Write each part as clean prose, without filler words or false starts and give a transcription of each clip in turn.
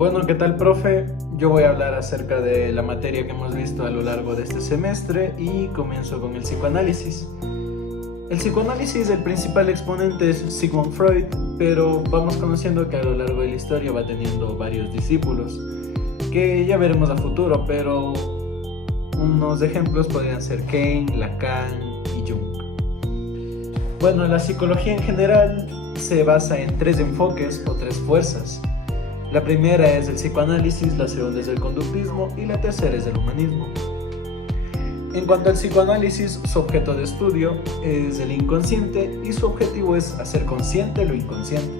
Bueno, ¿qué tal, profe? Yo voy a hablar acerca de la materia que hemos visto a lo largo de este semestre y comienzo con el psicoanálisis. El psicoanálisis, el principal exponente es Sigmund Freud, pero vamos conociendo que a lo largo de la historia va teniendo varios discípulos, que ya veremos a futuro, pero unos ejemplos podrían ser Kane, Lacan y Jung. Bueno, la psicología en general se basa en tres enfoques o tres fuerzas. La primera es el psicoanálisis, la segunda es el conductismo y la tercera es el humanismo. En cuanto al psicoanálisis, su objeto de estudio es el inconsciente y su objetivo es hacer consciente lo inconsciente.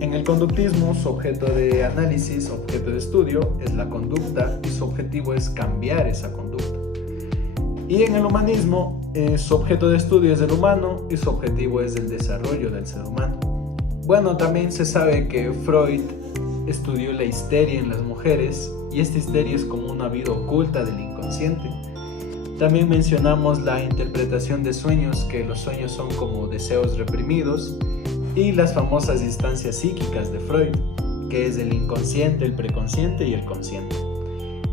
En el conductismo, su objeto de análisis, objeto de estudio, es la conducta y su objetivo es cambiar esa conducta. Y en el humanismo, su objeto de estudio es el humano y su objetivo es el desarrollo del ser humano. Bueno, también se sabe que Freud estudió la histeria en las mujeres y esta histeria es como una vida oculta del inconsciente. También mencionamos la interpretación de sueños, que los sueños son como deseos reprimidos, y las famosas instancias psíquicas de Freud, que es el inconsciente, el preconsciente y el consciente.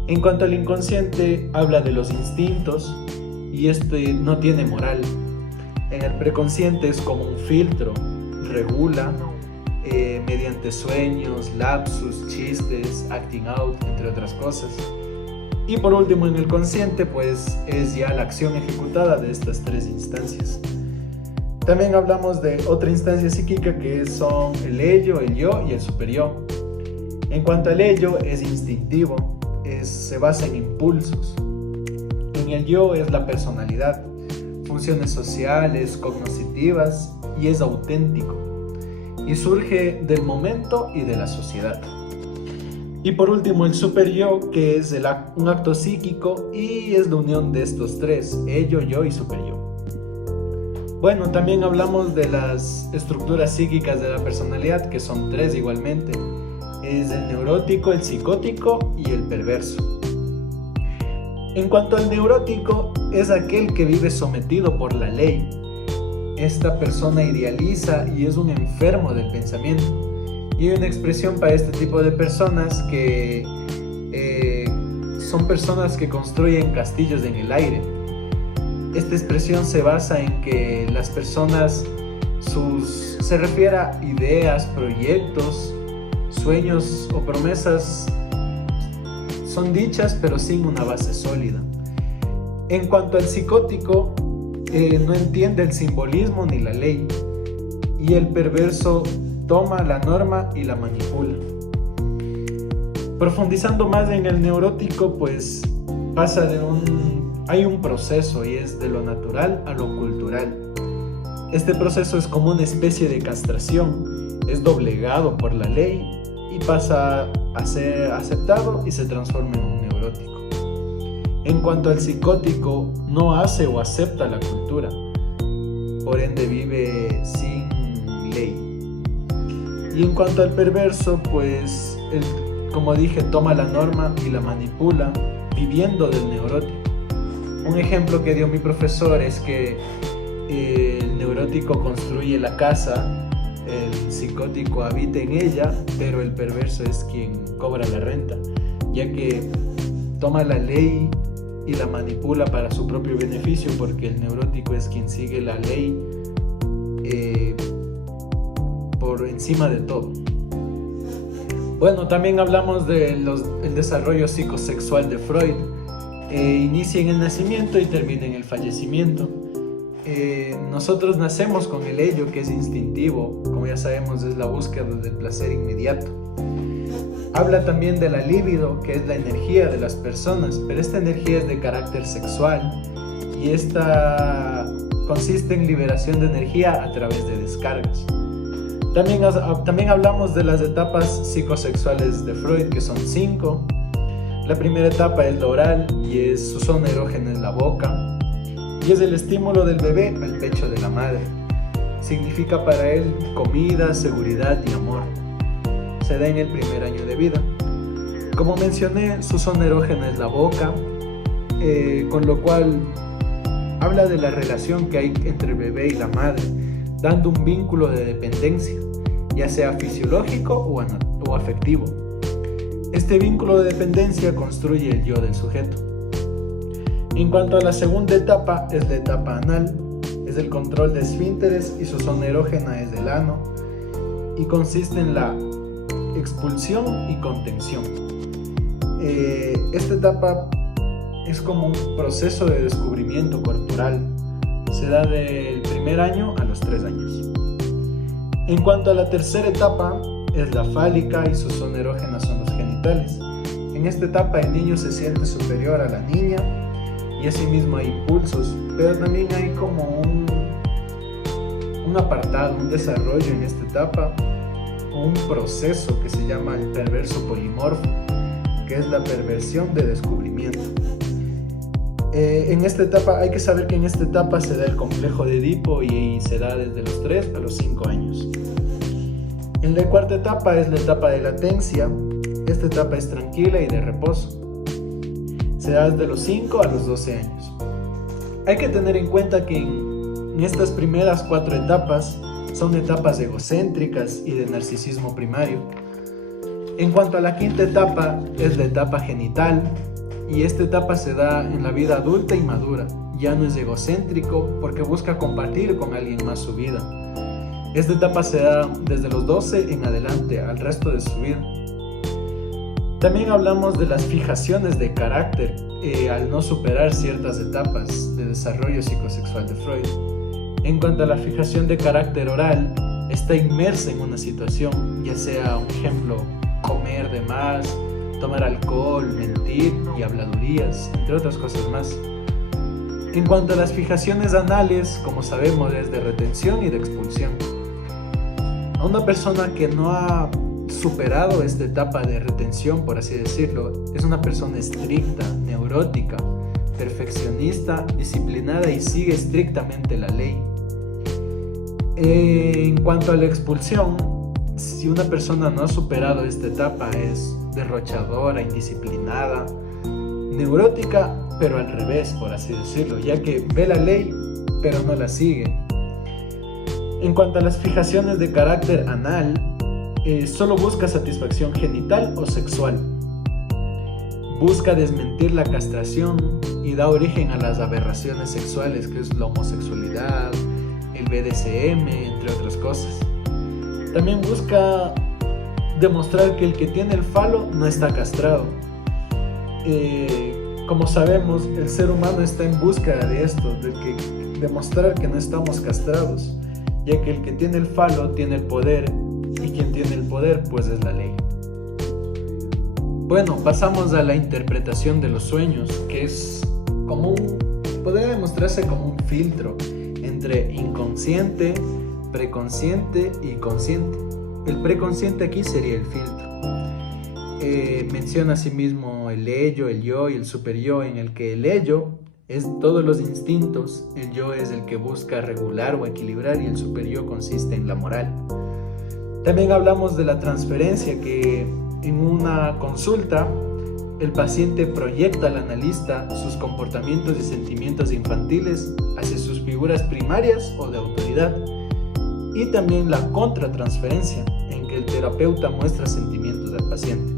En cuanto al inconsciente, habla de los instintos y este no tiene moral. En el preconsciente es como un filtro, regula mediante sueños, lapsus, chistes, acting out, entre otras cosas. Y por último, en el consciente, pues es ya la acción ejecutada de estas tres instancias. También hablamos de otra instancia psíquica que son el ello, el yo y el superyo. En cuanto al ello, es instintivo, se basa en impulsos. En el yo es la personalidad, funciones sociales, cognitivas y es auténtico. Y surge del momento y de la sociedad. Y por último, el superyo, que es un acto psíquico y es la unión de estos tres, ello, yo y superyo. Bueno, también hablamos de las estructuras psíquicas de la personalidad, que son tres igualmente. Es el neurótico, el psicótico y el perverso. En cuanto al neurótico, es aquel que vive sometido por la ley. Esta persona idealiza y es un enfermo del pensamiento. Y hay una expresión para este tipo de personas que son personas que construyen castillos en el aire. Esta expresión se basa en que las personas se refiere a ideas, proyectos, sueños o promesas son dichas pero sin una base sólida. En cuanto al psicótico, no entiende el simbolismo ni la ley, y el perverso toma la norma y la manipula. Profundizando más en el neurótico, pues hay un proceso y es de lo natural a lo cultural. Este proceso es como una especie de castración, es doblegado por la ley y pasa a ser aceptado y se transforma en un neurótico. En cuanto al psicótico, no hace o acepta la cultura, por ende vive sin ley. Y en cuanto al perverso, pues como dije, toma la norma y la manipula, viviendo del neurótico. Un ejemplo que dio mi profesor es que el neurótico construye la casa, el psicótico habita en ella, pero el perverso es quien cobra la renta, ya que toma la ley y la manipula para su propio beneficio, porque el neurótico es quien sigue la ley por encima de todo. Bueno, también hablamos del desarrollo psicosexual de Freud. Inicia en el nacimiento y termina en el fallecimiento. Nosotros nacemos con el ello, que es instintivo, como ya sabemos, es la búsqueda del placer inmediato. Habla también de la libido, que es la energía de las personas, pero esta energía es de carácter sexual y esta consiste en liberación de energía a través de descargas. También hablamos de las etapas psicosexuales de Freud, que son 5. La primera etapa es la oral y su zona erógena es la boca y es el estímulo del bebé al pecho de la madre. Significa para él comida, seguridad y amor. Se da en el primer año de vida. Como mencioné, su zona erógena es la boca, con lo cual habla de la relación que hay entre el bebé y la madre, dando un vínculo de dependencia, ya sea fisiológico o afectivo. Este vínculo de dependencia construye el yo del sujeto. En cuanto a la segunda etapa, es la etapa anal, es el control de esfínteres y su zona erógena es del ano, y consiste en la expulsión y contención. Esta etapa es como un proceso de descubrimiento corporal, se da del primer año a los 3 años. En cuanto a la tercera etapa, es la fálica y su zona erógena son los genitales. En esta etapa el niño se siente superior a la niña y asimismo hay impulsos, pero también hay como un apartado, un desarrollo en esta etapa, un proceso que se llama el perverso polimorfo, que es la perversión de descubrimiento. En esta etapa hay que saber que en esta etapa se da el complejo de Edipo y se da desde los 3 a los 5 años. En la cuarta etapa es la etapa de latencia. Esta etapa es tranquila y de reposo. Se da desde los 5 a los 12 años. Hay que tener en cuenta que en estas primeras 4 etapas son etapas egocéntricas y de narcisismo primario. En cuanto a la quinta etapa, es la etapa genital, y esta etapa se da en la vida adulta y madura. Ya no es egocéntrico porque busca compartir con alguien más su vida. Esta etapa se da desde los 12 en adelante al resto de su vida. También hablamos de las fijaciones de carácter al no superar ciertas etapas de desarrollo psicosexual de Freud. En cuanto a la fijación de carácter oral, está inmersa en una situación, ya sea, un ejemplo, comer de más, tomar alcohol, mentir y habladurías, entre otras cosas más. En cuanto a las fijaciones anales, como sabemos, es de retención y de expulsión. A una persona que no ha superado esta etapa de retención, por así decirlo, es una persona estricta, neurótica, perfeccionista, disciplinada y sigue estrictamente la ley. En cuanto a la expulsión, si una persona no ha superado esta etapa, es derrochadora, indisciplinada, neurótica, pero al revés, por así decirlo, ya que ve la ley, pero no la sigue. En cuanto a las fijaciones de carácter anal, solo busca satisfacción genital o sexual. Busca desmentir la castración y da origen a las aberraciones sexuales, que es la homosexualidad, el BDSM, entre otras cosas. También busca demostrar que el que tiene el falo no está castrado. Como sabemos, el ser humano está en búsqueda de esto, de demostrar que no estamos castrados, ya que el que tiene el falo tiene el poder, y quien tiene el poder pues es la ley. Bueno, pasamos a la interpretación de los sueños, que es como podría demostrarse como un filtro entre inconsciente, preconsciente y consciente. El preconsciente aquí sería el filtro. Menciona asimismo el ello, el yo y el superyo, en el que el ello es todos los instintos, el yo es el que busca regular o equilibrar y el superyo consiste en la moral. También hablamos de la transferencia, que en una consulta el paciente proyecta al analista sus comportamientos y sentimientos infantiles hacia sus figuras primarias o de autoridad. Y también la contratransferencia, en que el terapeuta muestra sentimientos del paciente.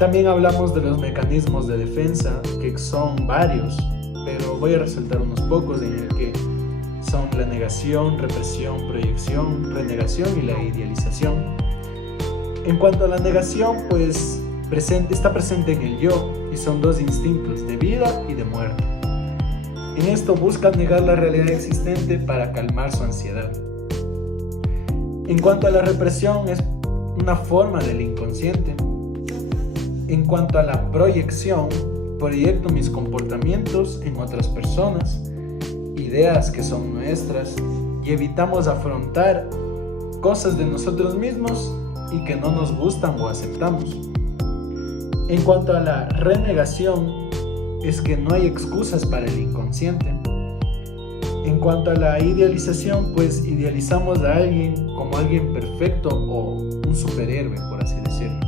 También hablamos de los mecanismos de defensa, que son varios, pero voy a resaltar unos pocos, en el que son la negación, represión, proyección, renegación y la idealización. En cuanto a la negación, pues está presente en el yo, y son 2 instintos, de vida y de muerte. En esto busca negar la realidad existente para calmar su ansiedad. En cuanto a la represión, es una forma del inconsciente. En cuanto a la proyección, proyecto mis comportamientos en otras personas, ideas que son nuestras, y evitamos afrontar cosas de nosotros mismos y que no nos gustan o aceptamos. En cuanto a la renegación, es que no hay excusas para el inconsciente. En cuanto a la idealización, pues idealizamos a alguien como alguien perfecto o un superhéroe, por así decirlo.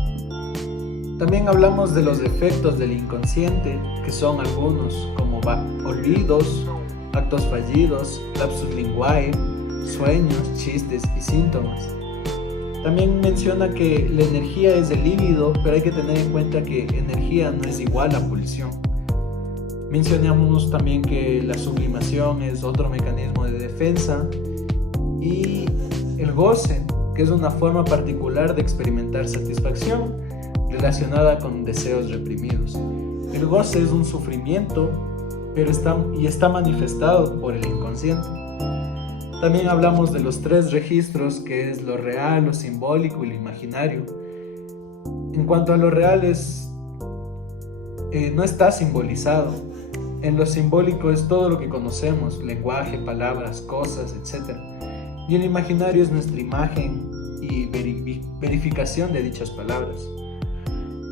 También hablamos de los efectos del inconsciente, que son algunos, como olvidos, actos fallidos, lapsus linguae, sueños, chistes y síntomas. También menciona que la energía es el líbido, pero hay que tener en cuenta que energía no es igual a pulsión. Mencionamos también que la sublimación es otro mecanismo de defensa y el goce, que es una forma particular de experimentar satisfacción relacionada con deseos reprimidos. El goce es un sufrimiento, pero está manifestado por el inconsciente. También hablamos de los 3 registros, que es lo real, lo simbólico y lo imaginario. En cuanto a lo real, no está simbolizado. En lo simbólico es todo lo que conocemos, lenguaje, palabras, cosas, etc. Y el imaginario es nuestra imagen y verificación de dichas palabras.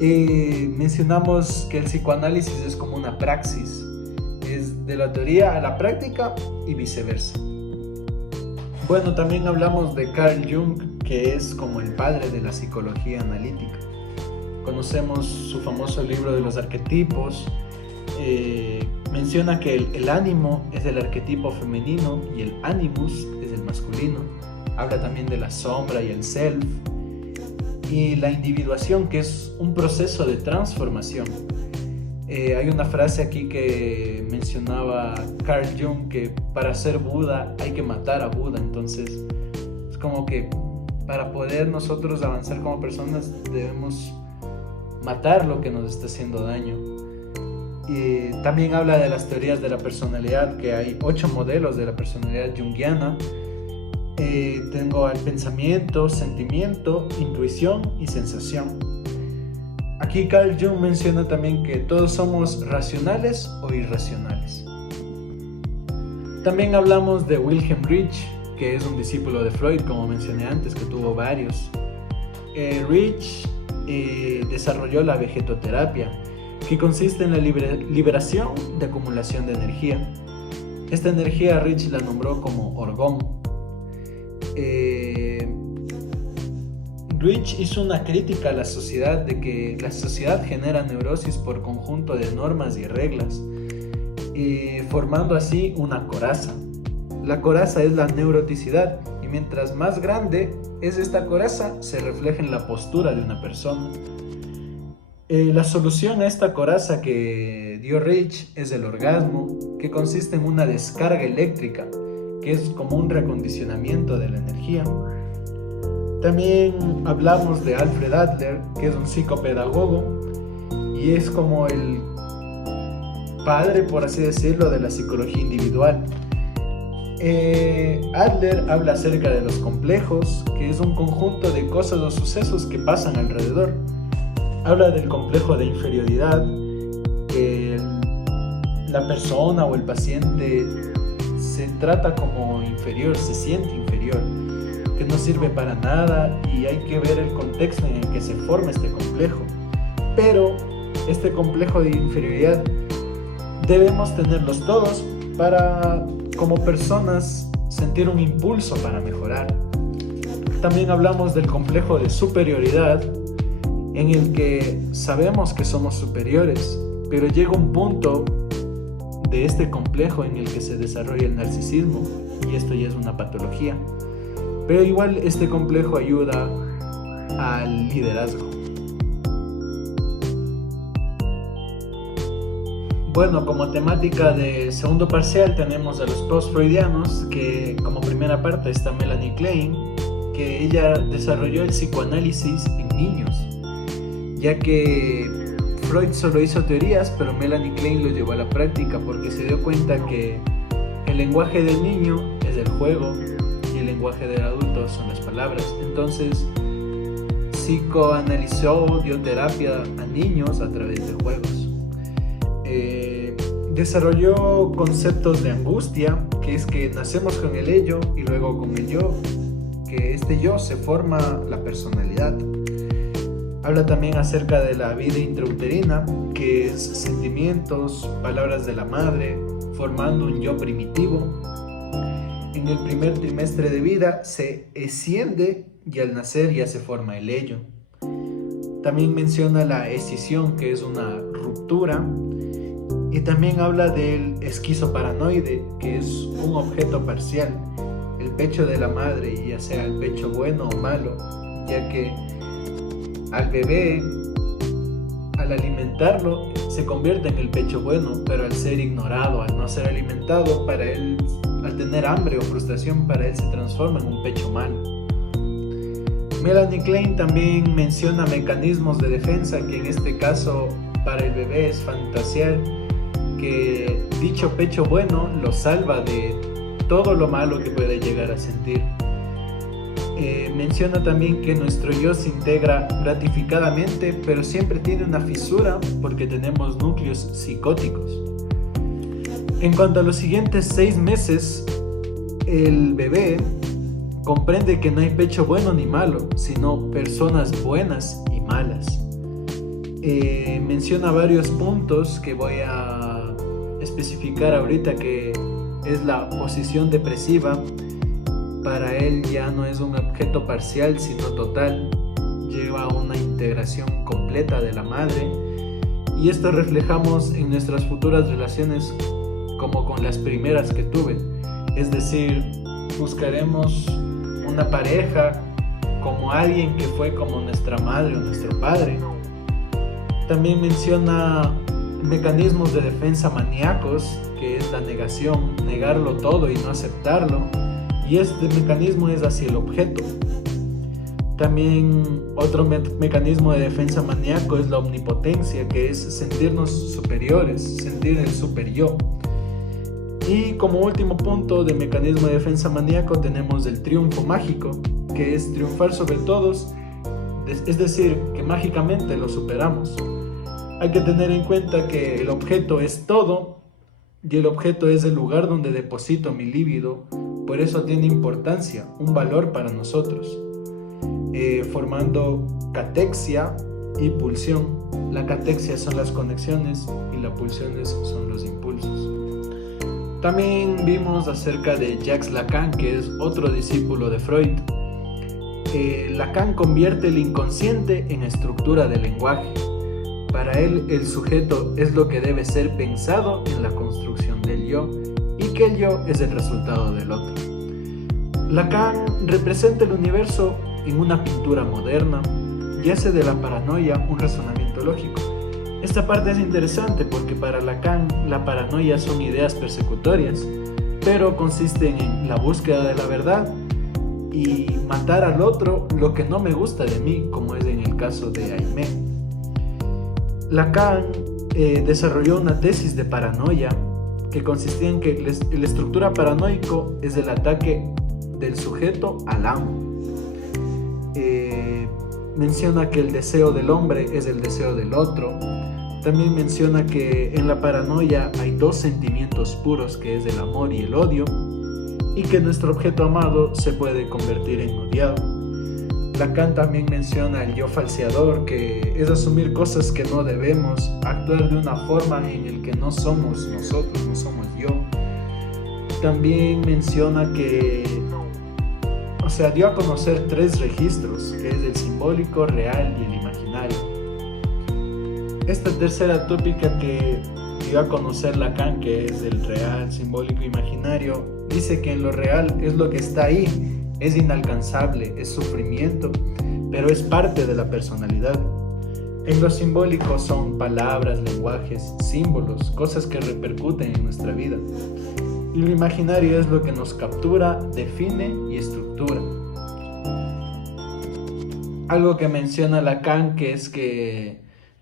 Mencionamos que el psicoanálisis es como una praxis, es de la teoría a la práctica y viceversa. Bueno, también hablamos de Carl Jung, que es como el padre de la psicología analítica. Conocemos su famoso libro de los arquetipos. Menciona que el ánimo es el arquetipo femenino y el animus es el masculino. Habla también de la sombra y el self. Y la individuación, que es un proceso de transformación. Hay una frase aquí que mencionaba Carl Jung, que para ser Buda hay que matar a Buda. Entonces es como que para poder nosotros avanzar como personas debemos matar lo que nos está haciendo daño. Y también habla de las teorías de la personalidad, que hay 8 modelos de la personalidad junguiana. Tengo el pensamiento, sentimiento, intuición y sensación. Aquí Carl Jung menciona también que todos somos racionales o irracionales. También hablamos de Wilhelm Reich, que es un discípulo de Freud, como mencioné antes, que tuvo varios. Reich desarrolló la vegetoterapia, que consiste en la liberación de acumulación de energía. Esta energía Reich la nombró como orgón. Reich hizo una crítica a la sociedad de que la sociedad genera neurosis por conjunto de normas y reglas, formando así una coraza. La coraza es la neuroticidad, y mientras más grande es esta coraza, se refleja en la postura de una persona. La solución a esta coraza que dio Reich es el orgasmo, que consiste en una descarga eléctrica, que es como un reacondicionamiento de la energía. También hablamos de Alfred Adler, que es un psicopedagogo y es como el padre, por así decirlo, de la psicología individual. Adler habla acerca de los complejos, que es un conjunto de cosas o sucesos que pasan alrededor. Habla del complejo de inferioridad, que la persona o el paciente se trata como inferior, se siente inferior, que no sirve para nada, y hay que ver el contexto en el que se forma este complejo. Pero este complejo de inferioridad debemos tenerlos todos para, como personas, sentir un impulso para mejorar. También hablamos del complejo de superioridad, en el que sabemos que somos superiores, pero llega un punto de este complejo en el que se desarrolla el narcisismo, y esto ya es una patología. Pero igual este complejo ayuda al liderazgo. Bueno, como temática de segundo parcial tenemos a los post-freudianos, que como primera parte está Melanie Klein, que ella desarrolló el psicoanálisis en niños, ya que Freud solo hizo teorías, pero Melanie Klein lo llevó a la práctica porque se dio cuenta que el lenguaje del niño es el juego y el lenguaje del adulto son las palabras. Entonces psicoanalizó, dio terapia a niños a través de juegos. Desarrolló conceptos de angustia, que es que nacemos con el ello y luego con el yo, que este yo se forma la personalidad. Habla también acerca de la vida intrauterina, que es sentimientos, palabras de la madre, formando un yo primitivo. En el primer trimestre de vida se esciende y al nacer ya se forma el ello. También menciona la escisión, que es una ruptura. Y también habla del esquizoparanoide, que es un objeto parcial, el pecho de la madre, ya sea el pecho bueno o malo, ya que al bebé, al alimentarlo, se convierte en el pecho bueno, pero al ser ignorado, al no ser alimentado, para él, al tener hambre o frustración, para él se transforma en un pecho malo. Melanie Klein también menciona mecanismos de defensa, que en este caso para el bebé es fantasear que dicho pecho bueno lo salva de todo lo malo que puede llegar a sentir. Menciona también que nuestro yo se integra gratificadamente, pero siempre tiene una fisura porque tenemos núcleos psicóticos. En cuanto a los siguientes 6 meses, el bebé comprende que no hay pecho bueno ni malo, sino personas buenas y malas. Menciona varios puntos que voy a especificar ahorita, que es la posición depresiva. Para él ya no es un objeto parcial, sino total. Lleva una integración completa de la madre. Y esto reflejamos en nuestras futuras relaciones como con las primeras que tuve. Es decir, buscaremos una pareja como alguien que fue como nuestra madre o nuestro padre. También menciona mecanismos de defensa maníacos, que es la negación, negarlo todo y no aceptarlo. Y este mecanismo es hacia el objeto. También otro mecanismo de defensa maníaco es la omnipotencia, que es sentirnos superiores, sentir el super yo. Y como último punto de mecanismo de defensa maníaco tenemos el triunfo mágico, que es triunfar sobre todos, es decir, que mágicamente lo superamos. Hay que tener en cuenta que el objeto es todo y el objeto es el lugar donde deposito mi líbido. Por eso tiene importancia, un valor para nosotros, formando catexia y pulsión. La catexia son las conexiones y la pulsiones son los impulsos. También vimos acerca de Jacques Lacan, que es otro discípulo de Freud. Lacan convierte el inconsciente en estructura del lenguaje. Para él, el sujeto es lo que debe ser pensado en la construcción del yo, y que el yo es el resultado del otro. Lacan representa el universo en una pintura moderna y hace de la paranoia un razonamiento lógico. Esta parte es interesante porque para Lacan la paranoia son ideas persecutorias, pero consisten en la búsqueda de la verdad y matar al otro lo que no me gusta de mí, como es en el caso de Aimé. Lacan desarrolló una tesis de paranoia que consistía en que la estructura paranoico es el ataque del sujeto al amo. Menciona que el deseo del hombre es el deseo del otro. También menciona que en la paranoia hay 2 sentimientos puros, que es el amor y el odio, y que nuestro objeto amado se puede convertir en odiado. Lacan también menciona el yo falseador, que es asumir cosas que no debemos, actuar de una forma en el que no somos nosotros, no somos yo. También menciona que, dio a conocer 3 registros, que es el simbólico, real y el imaginario. Esta tercera tópica que dio a conocer Lacan, que es el real, simbólico e imaginario, dice que en lo real es lo que está ahí, es inalcanzable, es sufrimiento, pero es parte de la personalidad. En lo simbólico son palabras, lenguajes, símbolos, cosas que repercuten en nuestra vida. Y lo imaginario es lo que nos captura, define y estructura. Algo que menciona Lacan, que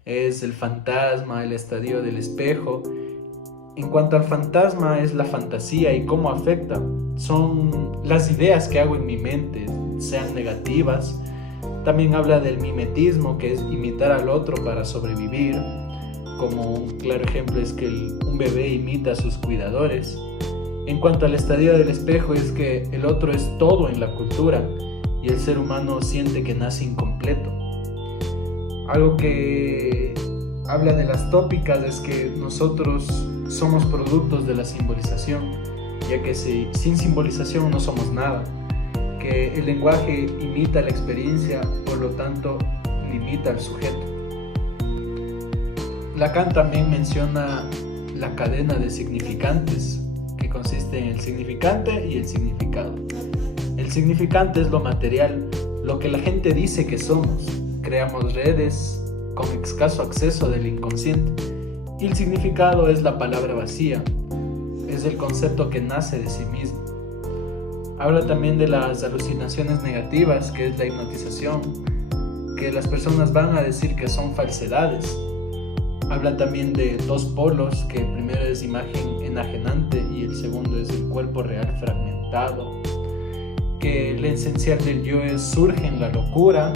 es el fantasma, el estadio del espejo. En cuanto al fantasma, es la fantasía y cómo afecta. Son las ideas que hago en mi mente, sean negativas. También habla del mimetismo, que es imitar al otro para sobrevivir. Como un claro ejemplo es que un bebé imita a sus cuidadores. En cuanto al estadio del espejo, es que el otro es todo en la cultura y el ser humano siente que nace incompleto. Algo que habla de las tópicas es que nosotros somos productos de la simbolización, ya que sin simbolización no somos nada, que el lenguaje imita la experiencia, por lo tanto limita al sujeto. Lacan también menciona la cadena de significantes, que consiste en el significante y el significado. El significante es lo material, lo que la gente dice que somos. Creamos redes con escaso acceso del inconsciente. Y el significado es la palabra vacía, es el concepto que nace de sí mismo. Habla también de las alucinaciones negativas, que es la hipnotización, que las personas van a decir que son falsedades. Habla también de dos polos, que el primero es imagen enajenante y el segundo es el cuerpo real fragmentado, que el esencial del yo surge en la locura,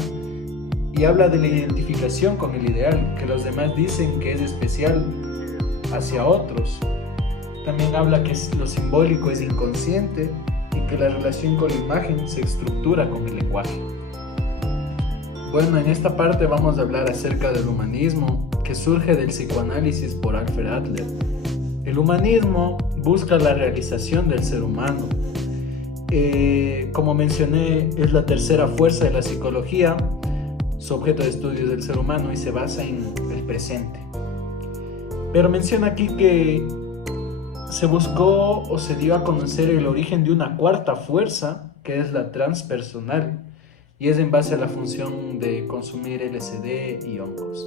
y habla de la identificación con el ideal, que los demás dicen que es especial hacia otros. También habla que lo simbólico es inconsciente y que la relación con la imagen se estructura con el lenguaje. Bueno, en esta parte vamos a hablar acerca del humanismo, que surge del psicoanálisis por Alfred Adler. El humanismo busca la realización del ser humano. Como mencioné, es la tercera fuerza de la psicología. Su objeto de estudio es el ser humano y se basa en el presente. Pero menciona aquí que se buscó o se dio a conocer el origen de una cuarta fuerza, que es la transpersonal, y es en base a la función de consumir LSD y hongos.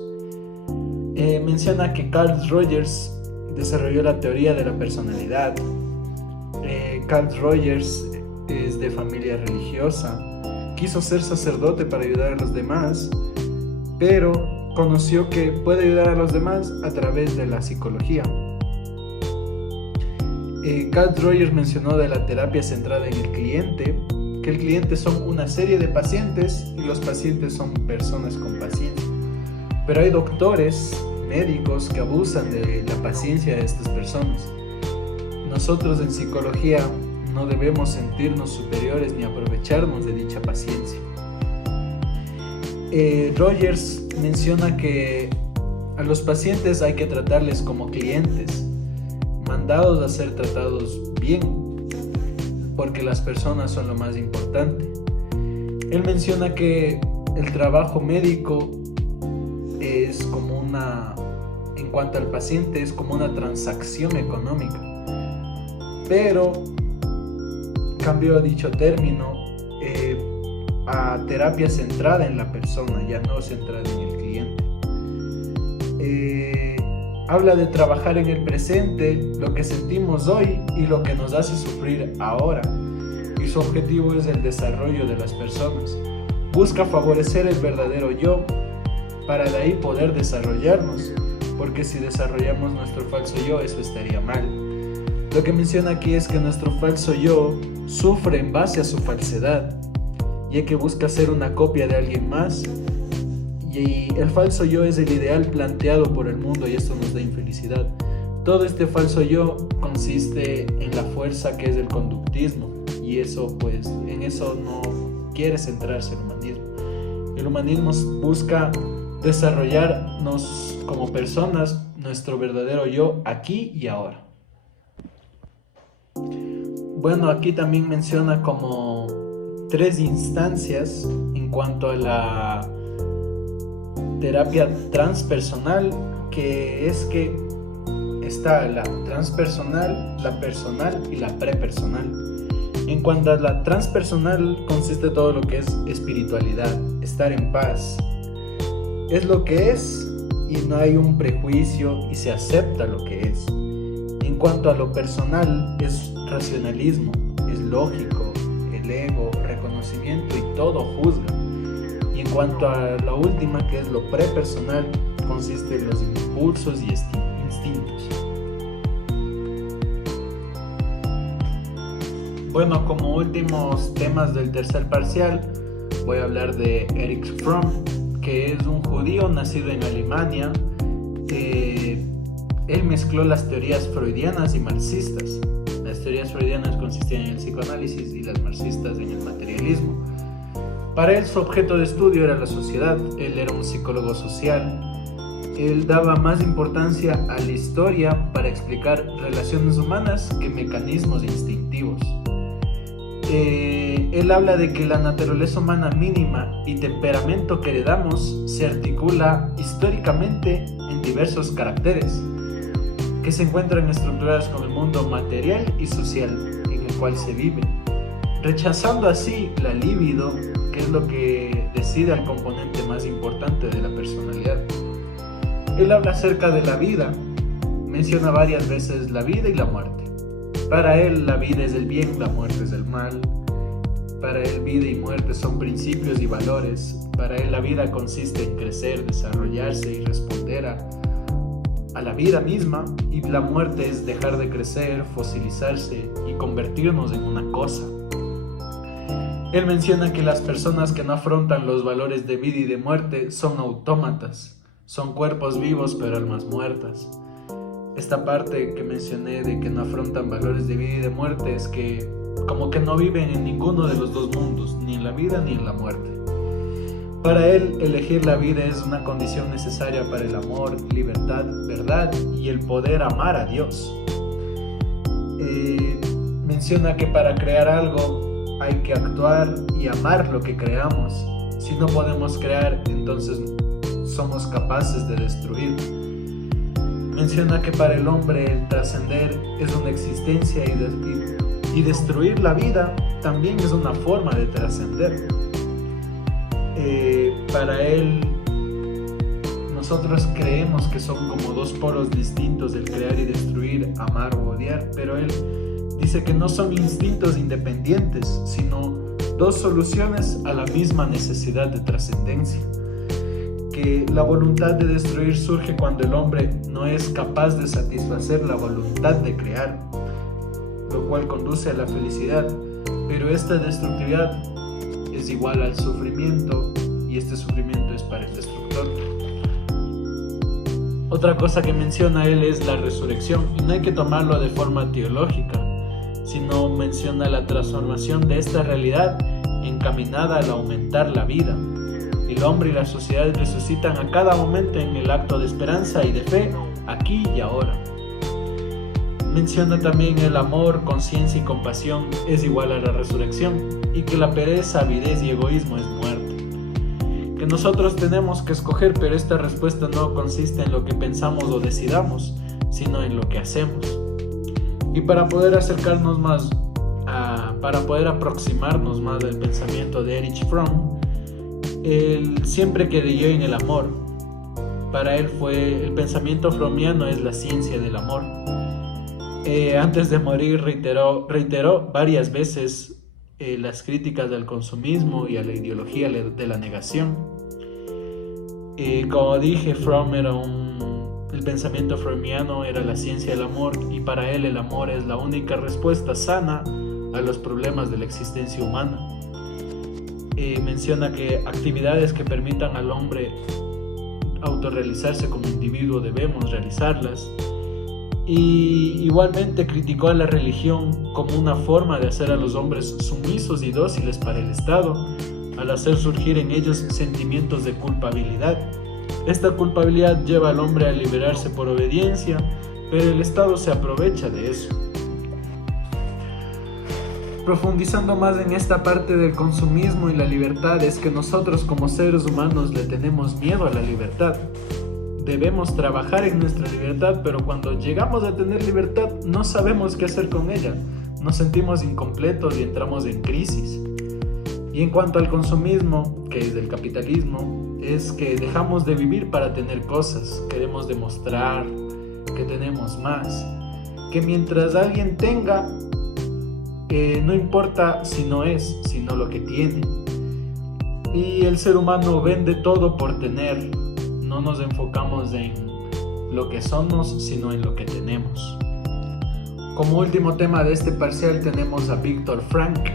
Menciona que Carl Rogers desarrolló la teoría de la personalidad. Carl Rogers es de familia religiosa. Quiso ser sacerdote para ayudar a los demás, pero conoció que puede ayudar a los demás a través de la psicología. Carl Rogers mencionó de la terapia centrada en el cliente, que el cliente son una serie de pacientes y los pacientes son personas con paciencia. Pero hay doctores, médicos que abusan de la paciencia de estas personas. Nosotros en psicología no debemos sentirnos superiores ni aprovecharnos de dicha paciencia. Rogers menciona que a los pacientes hay que tratarles como clientes, mandados a ser tratados bien, porque las personas son lo más importante. Él menciona que el trabajo médico es como en cuanto al paciente, es como una transacción económica, pero cambió dicho término a terapia centrada en la persona, ya no centrada en el cliente. Habla de trabajar en el presente, lo que sentimos hoy y lo que nos hace sufrir ahora, y su objetivo es el desarrollo de las personas. Busca favorecer el verdadero yo para de ahí poder desarrollarnos, porque si desarrollamos nuestro falso yo, eso estaría mal. Lo que menciona aquí es que nuestro falso yo sufre en base a su falsedad, ya que busca ser una copia de alguien más, y el falso yo es el ideal planteado por el mundo y esto nos da infelicidad. Todo este falso yo consiste en la fuerza que es el conductismo, y eso pues en eso no quiere centrarse el humanismo. El humanismo busca desarrollarnos como personas, nuestro verdadero yo aquí y ahora. Bueno, aquí también menciona como 3 instancias en cuanto a la terapia transpersonal, que es que está la transpersonal, la personal y la prepersonal. En cuanto a la transpersonal, consiste todo lo que es espiritualidad, estar en paz. Es lo que es y no hay un prejuicio y se acepta lo que es. En cuanto a lo personal, es racionalismo, es lógico, el ego, reconocimiento y todo juzga. Y en cuanto a la última, que es lo prepersonal, consiste en los impulsos y instintos. Bueno, como últimos temas del tercer parcial, voy a hablar de Erich Fromm, que es un judío nacido en Alemania. Él mezcló las teorías freudianas y marxistas. Las teorías freudianas consistían en el psicoanálisis y las marxistas en el materialismo. Para él su objeto de estudio era la sociedad. Él era un psicólogo social. Él daba más importancia a la historia para explicar relaciones humanas que mecanismos instintivos. Él habla de que la naturaleza humana mínima y temperamento que heredamos se articula históricamente en diversos caracteres que se encuentran estructurados con el mundo material y social en el cual se vive. rechazando así la libido, que es lo que decide al componente más importante de la personalidad. Él habla acerca de la vida, menciona varias veces la vida y la muerte. Para él la vida es el bien, la muerte es el mal. Para él vida y muerte son principios y valores. Para él la vida consiste en crecer, desarrollarse y responder a la vida misma, y la muerte es dejar de crecer, fosilizarse y convertirnos en una cosa. Él menciona que las personas que no afrontan los valores de vida y de muerte son autómatas, son cuerpos vivos pero almas muertas. Esta parte que mencioné de que no afrontan valores de vida y de muerte es que como que no viven en ninguno de los dos mundos, ni en la vida ni en la muerte. Para él, elegir la vida es una condición necesaria para el amor, libertad, verdad y el poder amar a Dios. Menciona que para crear algo hay que actuar y amar lo que creamos. Si no podemos crear, entonces somos capaces de destruir. Menciona que para el hombre el trascender es una existencia y destruir la vida también es una forma de trascender. Para él, nosotros creemos que son como dos polos distintos, el crear y destruir, amar o odiar, pero él dice que no son instintos independientes, sino dos soluciones a la misma necesidad de trascendencia. Que la voluntad de destruir surge cuando el hombre no es capaz de satisfacer la voluntad de crear, lo cual conduce a la felicidad, pero esta destructividad es igual al sufrimiento y este sufrimiento es para el destructor. Otra cosa que menciona él es la resurrección, y no hay que tomarlo de forma teológica, sino menciona la transformación de esta realidad encaminada al aumentar la vida. El hombre y la sociedad resucitan a cada momento en el acto de esperanza y de fe, aquí y ahora. Menciona también el amor, conciencia y compasión es igual a la resurrección, y que la pereza, avidez y egoísmo es muerte. Que nosotros tenemos que escoger, pero esta respuesta no consiste en lo que pensamos o decidamos, sino en lo que hacemos. Y para poder acercarnos más, para poder aproximarnos más al pensamiento de Erich Fromm, él siempre creyó en el amor. Para él el pensamiento frommiano es la ciencia del amor. Antes de morir reiteró varias veces las críticas al consumismo y a la ideología de la negación. Como dije, el pensamiento freudiano era la ciencia del amor, y para él el amor es la única respuesta sana a los problemas de la existencia humana. Menciona que actividades que permitan al hombre autorrealizarse como individuo debemos realizarlas. Y igualmente criticó a la religión como una forma de hacer a los hombres sumisos y dóciles para el Estado, al hacer surgir en ellos sentimientos de culpabilidad. Esta culpabilidad lleva al hombre a liberarse por obediencia, pero el Estado se aprovecha de eso. Profundizando más en esta parte del consumismo y la libertad, es que nosotros como seres humanos le tenemos miedo a la libertad. Debemos trabajar en nuestra libertad, pero cuando llegamos a tener libertad no sabemos qué hacer con ella. Nos sentimos incompletos y entramos en crisis. Y en cuanto al consumismo, que es del capitalismo, es que dejamos de vivir para tener cosas. Queremos demostrar que tenemos más. Que mientras alguien tenga, no importa si no es, sino lo que tiene. Y el ser humano vende todo por tener. No nos enfocamos en lo que somos, sino en lo que tenemos. Como último tema de este parcial tenemos a Viktor Frankl,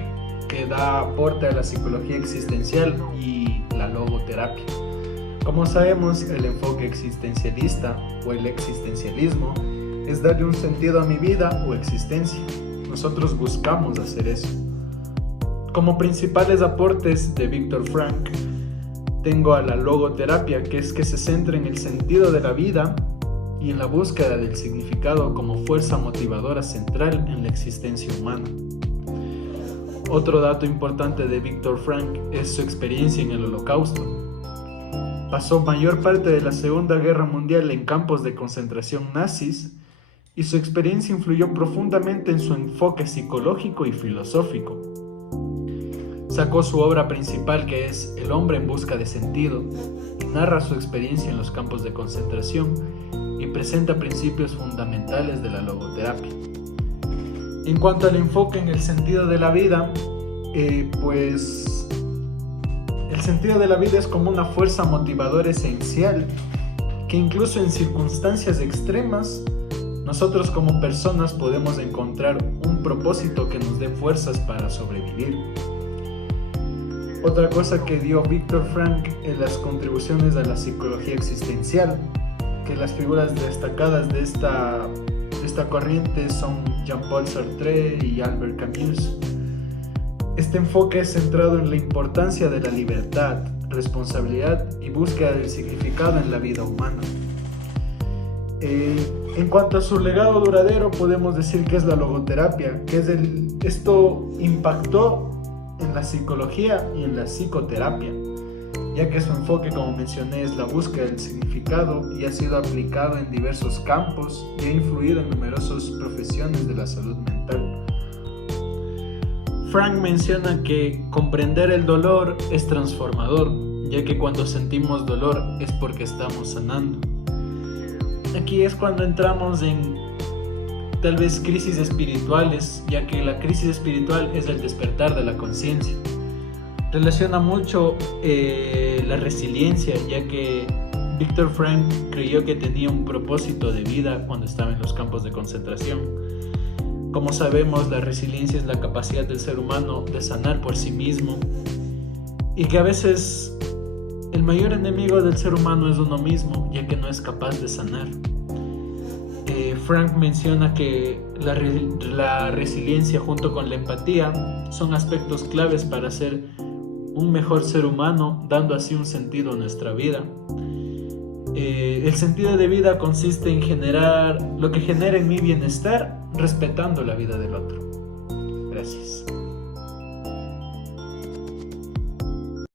que da aporte a la psicología existencial y la logoterapia. Como sabemos, el enfoque existencialista o el existencialismo es darle un sentido a mi vida o existencia. Nosotros buscamos hacer eso. Como principales aportes de Viktor Frankl, tengo a la logoterapia, que es que se centra en el sentido de la vida y en la búsqueda del significado como fuerza motivadora central en la existencia humana. Otro dato importante de Viktor Frankl es su experiencia en el Holocausto. Pasó mayor parte de la Segunda Guerra Mundial en campos de concentración nazis, y su experiencia influyó profundamente en su enfoque psicológico y filosófico. sacó su obra principal, que es El hombre en busca de sentido, y narra su experiencia en los campos de concentración y presenta principios fundamentales de la logoterapia. En cuanto al enfoque en el sentido de la vida, pues el sentido de la vida es como una fuerza motivadora esencial que incluso en circunstancias extremas nosotros como personas podemos encontrar un propósito que nos dé fuerzas para sobrevivir. Otra cosa que dio Viktor Frankl en las contribuciones a la psicología existencial, que las figuras destacadas de esta corriente son Jean-Paul Sartre y Albert Camus. Este enfoque es centrado en la importancia de la libertad, responsabilidad y búsqueda del significado en la vida humana. En cuanto a su legado duradero, podemos decir que es la logoterapia, esto impactó en la psicología y en la psicoterapia, ya que su enfoque, como mencioné, es la búsqueda del significado y ha sido aplicado en diversos campos y ha influido en numerosas profesiones de la salud mental. Frank menciona que comprender el dolor es transformador, ya que cuando sentimos dolor es porque estamos sanando. Aquí es cuando entramos en tal vez crisis espirituales, ya que la crisis espiritual es el despertar de la conciencia. Relaciona mucho la resiliencia, ya que Viktor Frankl creyó que tenía un propósito de vida cuando estaba en los campos de concentración. Como sabemos, la resiliencia es la capacidad del ser humano de sanar por sí mismo, y que a veces el mayor enemigo del ser humano es uno mismo, ya que no es capaz de sanar. Frank menciona que la resiliencia junto con la empatía son aspectos claves para ser un mejor ser humano, dando así un sentido a nuestra vida. El sentido de vida consiste en generar lo que genera en mi bienestar, respetando la vida del otro. Gracias.